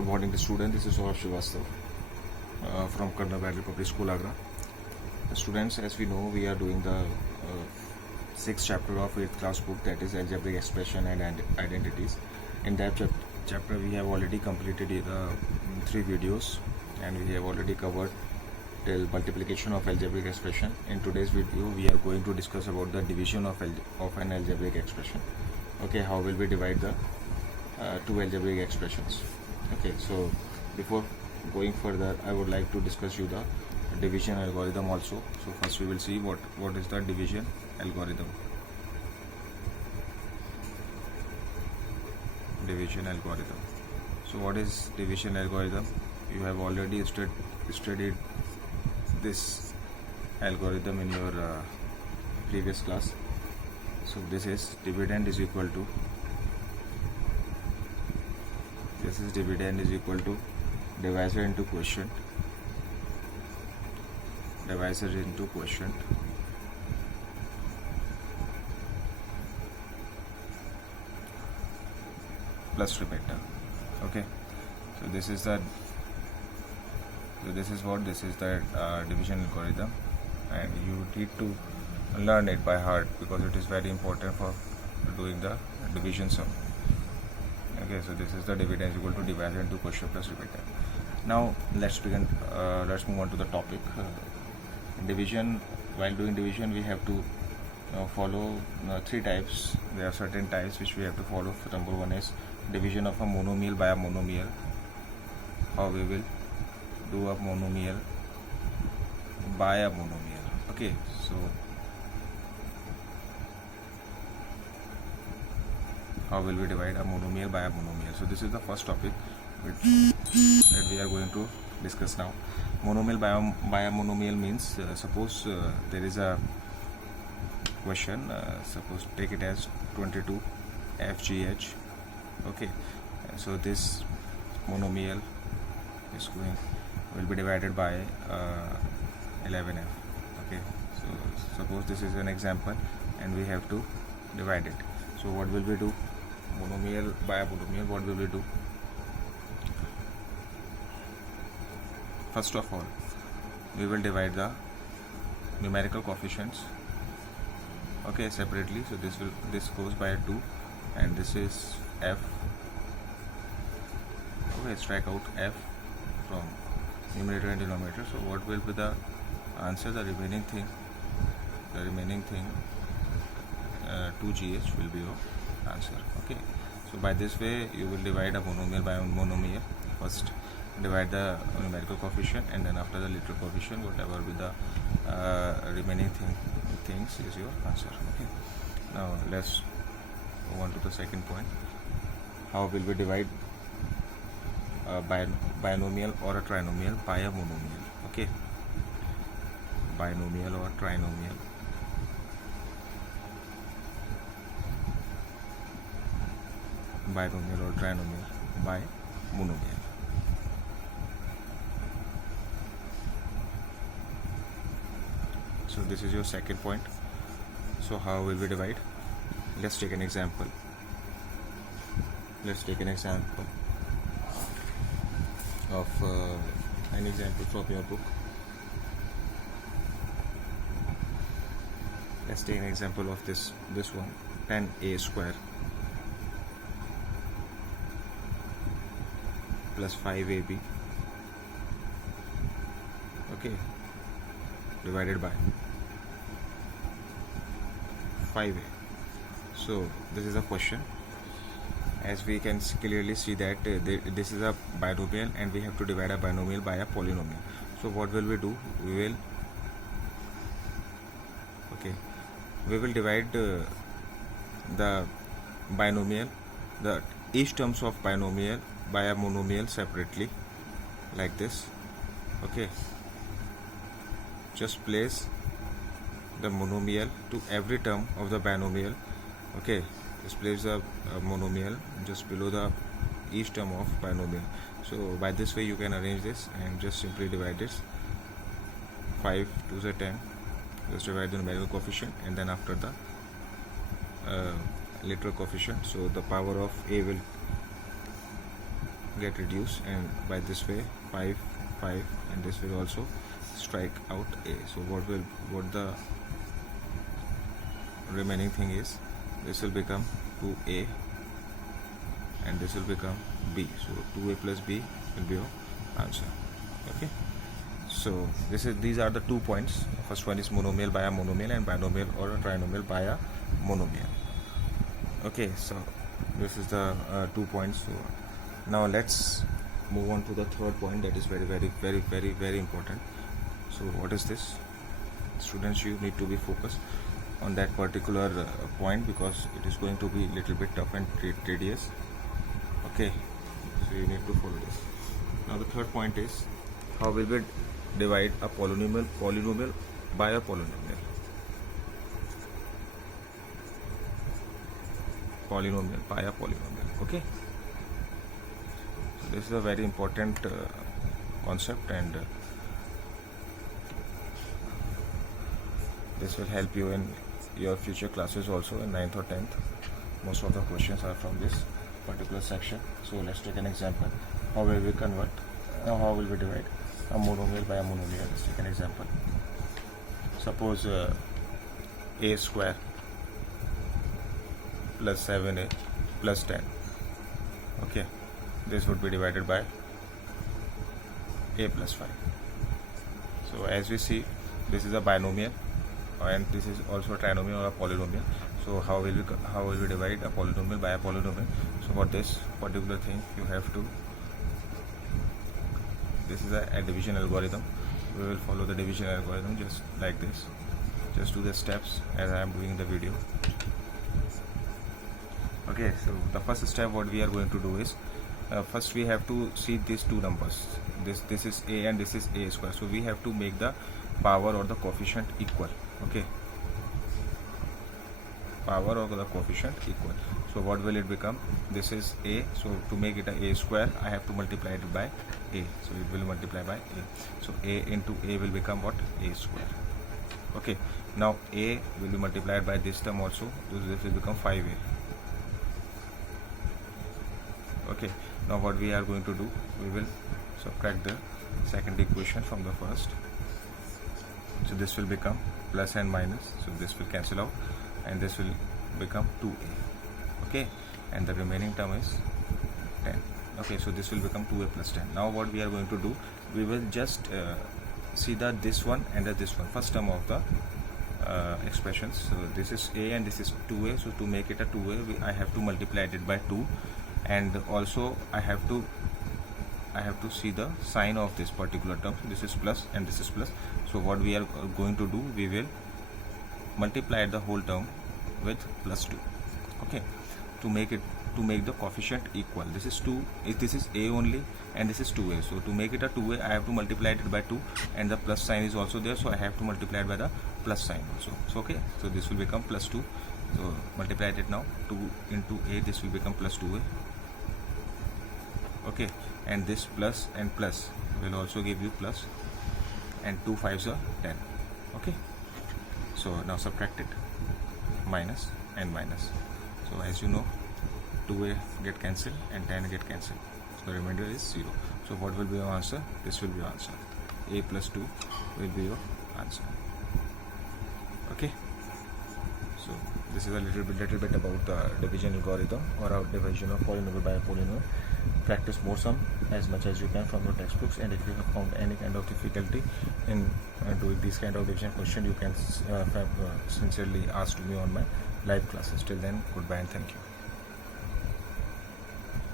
Good morning, student. This is Saurabh Srivastav from Karna Valley Public School, Agra. Students, as we know, we are doing the sixth chapter of 8th class book, that is algebraic expression and identities. In that chapter, we have already completed the 3 videos, and we have already covered till multiplication of algebraic expression. In today's video, we are going to discuss about the division of an algebraic expression. Okay, how will we divide the two algebraic expressions? Okay, so before going further, I would like to discuss you the division algorithm also. So first we will see what is the division algorithm. Division algorithm. So what is division algorithm? You have already studied this algorithm in your previous class. So this is dividend is equal to divisor into quotient, plus remainder. Okay, so this is the division algorithm, and you need to learn it by heart because it is very important for doing the division sum. Okay, so this is the dividend is equal to divisor into quotient plus remainder. Now let's begin. Let's move on to the topic. Division. While doing division, we have to follow 3 types. There are certain types which we have to follow. Number 1 is division of a monomial by a monomial. How we will do a monomial by a monomial. Okay, so how will we divide a monomial by a monomial? So this is the first topic that we are going to discuss now. Monomial by a monomial means suppose there is a question, suppose take it as 22 FGH. Okay, so this monomial will be divided by 11F. Okay, so suppose this is an example and we have to divide it. So what will we do? Monomial by a monomial, what will we do? First of all, we will divide the numerical coefficients, okay, separately. So this goes by 2, and this is F. Okay, strike out F from numerator and denominator. So what will be the answer? The remaining thing 2GH will be your answer. Okay, so by this way you will divide a monomial by a monomial. First divide the numerical coefficient, and then after the literal coefficient, whatever be the remaining things is your answer. Okay, now let's move on to the second point. How will we divide a binomial or a trinomial by a monomial? Okay, binomial or trinomial. Binomial or trinomial by monomial. So this is your second point. So how will we divide? Let's take an example. Of an example from your book. Let's take an example of this one, 10a square plus 5ab, okay, divided by 5a. So this is a question. As we can clearly see that this is a binomial and we have to divide a binomial by a polynomial. So what will we do? We will divide the binomial, the each terms of binomial by a monomial separately, like this. Okay, just place the monomial to every term of the binomial. Okay, just place the monomial just below the each term of binomial. So by this way you can arrange this and just simply divide this. 5 2s are 10. Just divide the numerical coefficient, and then after the literal coefficient. So the power of a will get reduced, and by this way 5 5, and this will also strike out a. So what the remaining thing is, this will become 2a and this will become b. So 2a plus b will be your answer. Okay, so these are the 2 points. First one is monomial by a monomial, and binomial or a trinomial by a monomial. Okay, so this is the 2 points. So now let's move on to the third point, that is very important. So what is this? Students, you need to be focused on that particular point, because it is going to be little bit tough and tedious. Okay, so you need to follow this. Now the third point is, how will we divide a polynomial by a polynomial? Polynomial by a polynomial. Okay, so this is a very important concept, and this will help you in your future classes also in 9th or 10th. Most of the questions are from this particular section. So let's take an example. How will we convert, how will we divide a monomial by a monomial? Let's take an example. Suppose a square plus 7a plus 10. Okay, this would be divided by a plus 5. So as we see, this is a binomial, and this is also a trinomial or a polynomial. So how will we divide a polynomial by a polynomial? So for this particular thing, you have to, this is a division algorithm. We will follow the division algorithm just like this. Just do the steps as I am doing in the video. Okay, so the first step what we are going to do is, first we have to see these two numbers. This is a and this is a square. So we have to make the power or the coefficient equal. Okay, power or the coefficient equal. So what will it become? This is a, so to make it a square, I have to multiply it by a. So it will multiply by a. So a into a will become what? A square. Okay, now a will be multiplied by this term also. So this will become 5a. Okay, now what we are going to do, we will subtract the second equation from the first. So this will become plus and minus, so this will cancel out, and this will become 2a. Okay, and the remaining term is 10. Okay, so this will become 2a plus 10. Now what we are going to do, we will just see that this one and this one, first term of the expressions. So this is a and this is 2a. So to make it a 2a, I have to multiply it by 2, and also I have to see the sign of this particular term. So this is plus and this is plus. So what we are going to do, we will multiply the whole term with plus 2. Okay, to make the coefficient equal. This is 2, this is a only, and this is 2a. So to make it a 2a, I have to multiply it by 2, and the plus sign is also there, so I have to multiply it by the plus sign also. So okay, so this will become plus 2. So multiply it now, 2 into a, this will become plus 2a. Okay, and this plus and plus will also give you plus, and 2 5s are 10. Okay, so now subtract it, minus and minus. So as you know, 2a get cancelled and 10 get cancelled, so the remainder is 0. So what will be your answer? This will be your answer. A plus 2 will be your answer. Okay, so this is a little bit about the division algorithm, or our division of polynomial by a polynomial. Practice more sum as much as you can from your textbooks, and if you have found any kind of difficulty in doing this kind of division question, you can sincerely ask me on my live classes. Till then, goodbye and thank you.